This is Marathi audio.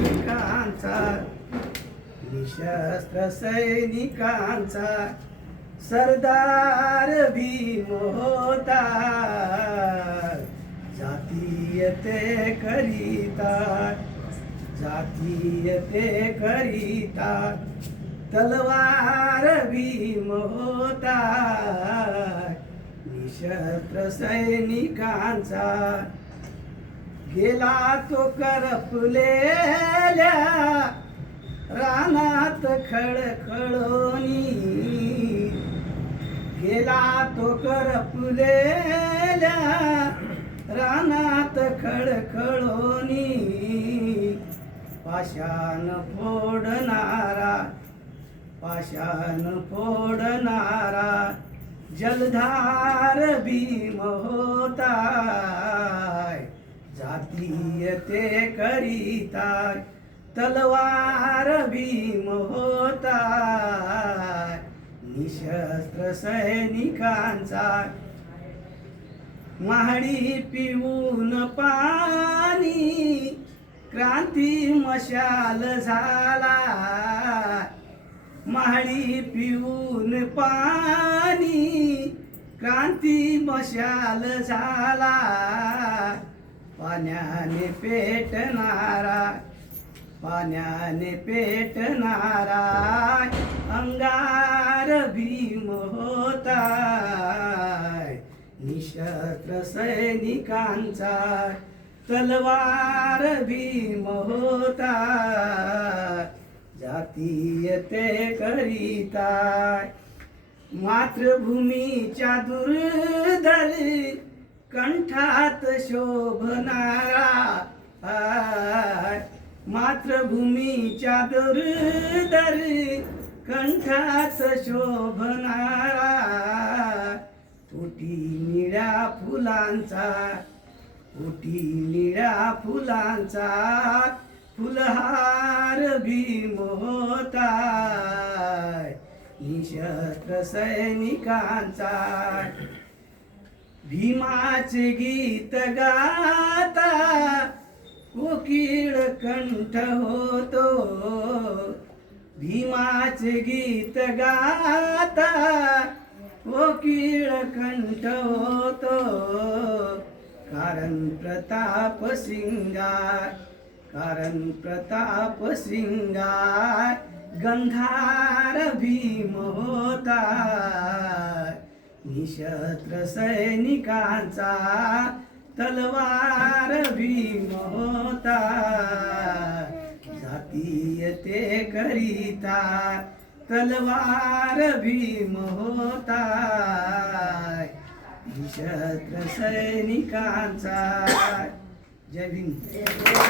सैनिकांचा निशस्त्र सैनिकांचा सरदार भीम होता. जातीयते करिता जातीयते करिता तलवार भीम होता. निशस्त्र सैनिकांचा गेला तो करपलेल्या रानात खळखळोनी गेला तो करपलेल्या रानात खळखळोनी पाषाण फोडणारा पाषाण फोडणारा जलधार भीम होता. जातीयते करिता तलवार भीम होता निशस्त्र सैनिकांचा माहडी पिऊन पाणी क्रांती मशाल झाला माहडी पिऊन पाणी क्रांती मशाल झाला पाण्याने पेटणारा पाण्याने पेटणारा अंगार भीम होता निशस्त्र सैनिकांचा तलवार भीम होता जातीयते करिता मातृभूमीच्या दुर्धर कंठात शोभणारा आय. मातृभूमीच्या दुर्धर कंठात शोभणारा पोटी निळ्या फुलांचा पोटी निळ्या फुलांचा फुलहार भीम होता निशस्त्र सैनिकांचा भीमाचे गीत गाता कोकिळ कंठ होतो. भीमाचे गीत गाता कोकिळ कंठ होतो. कारण प्रताप सिंगार कारण प्रताप सिंगार गंधार भीम होता. निशस्त्र सैनिकांचा तलवार भीम होता. जातीयते करिता तलवार भीम होता. निशस्त्र सैनिकांचा जय भीम.